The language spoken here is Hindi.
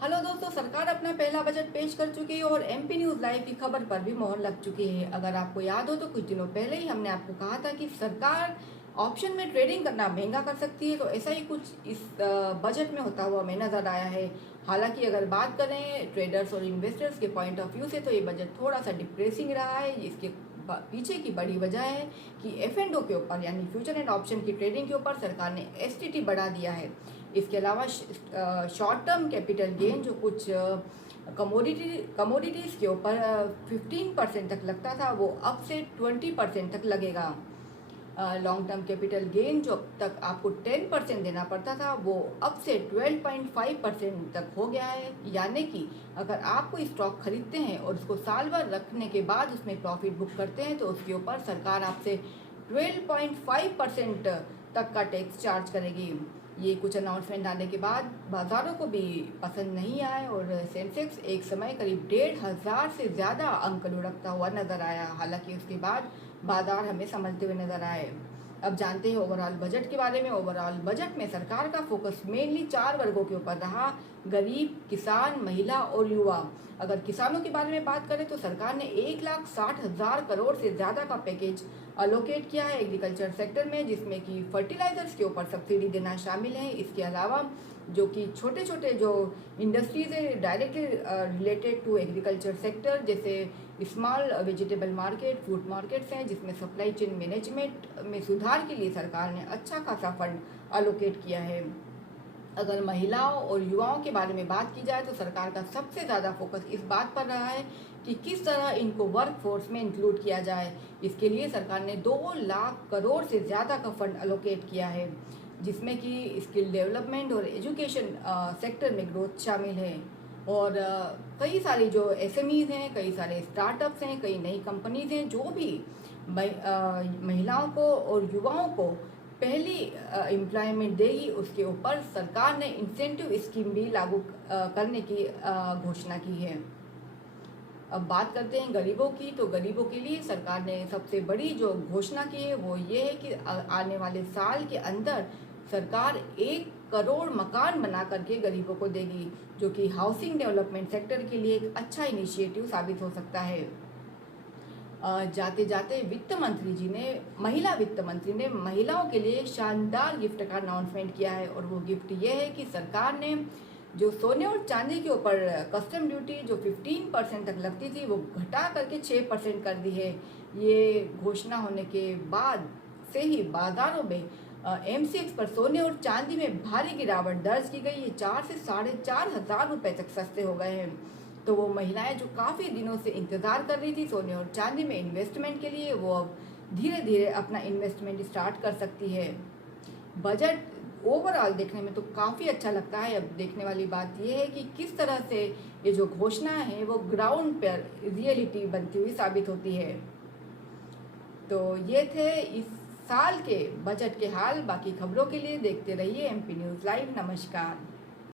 हेलो दोस्तों, सरकार अपना पहला बजट पेश कर चुकी है और एमपी न्यूज़ लाइव की खबर पर भी मोहर लग चुकी है। अगर आपको याद हो तो कुछ दिनों पहले ही हमने आपको कहा था कि सरकार ऑप्शन में ट्रेडिंग करना महंगा कर सकती है, तो ऐसा ही कुछ इस बजट में होता हुआ हमें नज़र आया है। हालांकि अगर बात करें ट्रेडर्स और इन्वेस्टर्स के पॉइंट ऑफ व्यू से तो ये बजट थोड़ा सा डिप्रेसिंग रहा है। इसके पीछे की बड़ी वजह है कि एफ&ओ के ऊपर यानी फ्यूचर एंड ऑप्शन की ट्रेडिंग के ऊपर सरकार ने एसटीटी बढ़ा दिया है। इसके अलावा शॉर्ट टर्म कैपिटल गेन जो कुछ कमोडिटीज़ के ऊपर 15% तक लगता था, वो अब से 20% तक लगेगा। लॉन्ग टर्म कैपिटल गेन जो अब तक आपको 10% देना पड़ता था, वो अब से 12.5% तक हो गया है। यानी कि अगर आप कोई स्टॉक खरीदते हैं और उसको साल भर रखने के बाद उसमें प्रॉफिट बुक करते हैं तो उसके ऊपर सरकार आपसे 12.5% तक का टैक्स चार्ज करेगी। ये कुछ अनाउंसमेंट आने के बाद बाज़ारों को भी पसंद नहीं आए और सेंसेक्स एक समय करीब 1,500 से ज़्यादा अंक लुढ़कता हुआ नजर आया। हालांकि उसके बाद बाजार हमें समझते हुए नजर आए। अब जानते हैं ओवरऑल बजट के बारे में। ओवरऑल बजट में सरकार का फोकस मेनली 4 वर्गों के ऊपर रहा: गरीब, किसान, महिला और युवा। अगर किसानों के बारे में बात करें तो सरकार ने 1,60,000 करोड़ से ज़्यादा का पैकेज अलोकेट किया है एग्रीकल्चर सेक्टर में, जिसमें कि फर्टिलाइजर्स के ऊपर सब्सिडी देना शामिल है। इसके अलावा जो कि छोटे छोटे जो इंडस्ट्रीज है directly related to agriculture sector, जैसे small vegetable market, food markets हैं, जिसमें सप्लाई चेन मैनेजमेंट में सुधार के लिए सरकार ने अच्छा खासा फंड अलोकेट किया है। अगर महिलाओं और युवाओं के बारे में बात की जाए तो सरकार का सबसे ज़्यादा फोकस इस बात पर रहा है कि किस तरह इनको वर्क फोर्स में इंक्लूड किया जाए। इसके लिए सरकार ने 2 लाख करोड़ से ज़्यादा का फंड अलोकेट किया है, जिसमें कि स्किल डेवलपमेंट और एजुकेशन सेक्टर में ग्रोथ शामिल है। और कई सारी जो एसएमईज हैं, कई सारे स्टार्टअप्स हैं, कई नई कंपनीज हैं जो भी महिलाओं को और युवाओं को पहली एम्प्लॉयमेंट देगी, उसके ऊपर सरकार ने इंसेंटिव स्कीम भी लागू करने की घोषणा की है। अब बात करते हैं गरीबों की, तो गरीबों के लिए सरकार ने सबसे बड़ी जो घोषणा की है वो ये है कि आने वाले साल के अंदर सरकार 1 करोड़ मकान बना करके गरीबों को देगी, जो कि हाउसिंग डेवलपमेंट सेक्टर के लिए एक अच्छा इनिशिएटिव साबित हो सकता है। जाते जाते महिला वित्त मंत्री ने महिलाओं के लिए शानदार गिफ्ट का अनाउंसमेंट किया है, और वो गिफ्ट ये है कि सरकार ने जो सोने और चांदी के ऊपर कस्टम ड्यूटी जो 15% तक लगती थी, वो घटा करके 6% कर दी है। ये घोषणा होने के बाद से ही बाजारों में एमसीएक्स पर सोने और चांदी में भारी गिरावट दर्ज की गई। ये 4 से 4,500 रुपये तक सस्ते हो गए हैं। तो वो महिलाएं जो काफ़ी दिनों से इंतज़ार कर रही थी सोने और चांदी में इन्वेस्टमेंट के लिए, वो अब धीरे धीरे अपना इन्वेस्टमेंट स्टार्ट कर सकती है। बजट ओवरऑल देखने में तो काफ़ी अच्छा लगता है। अब देखने वाली बात यह है कि किस तरह से ये जो घोषणा है वो ग्राउंड पर रियलिटी बनती हुई साबित होती है। तो ये थे इस साल के बजट के हाल। बाकी खबरों के लिए देखते रहिए एमपी न्यूज़ लाइव। नमस्कार।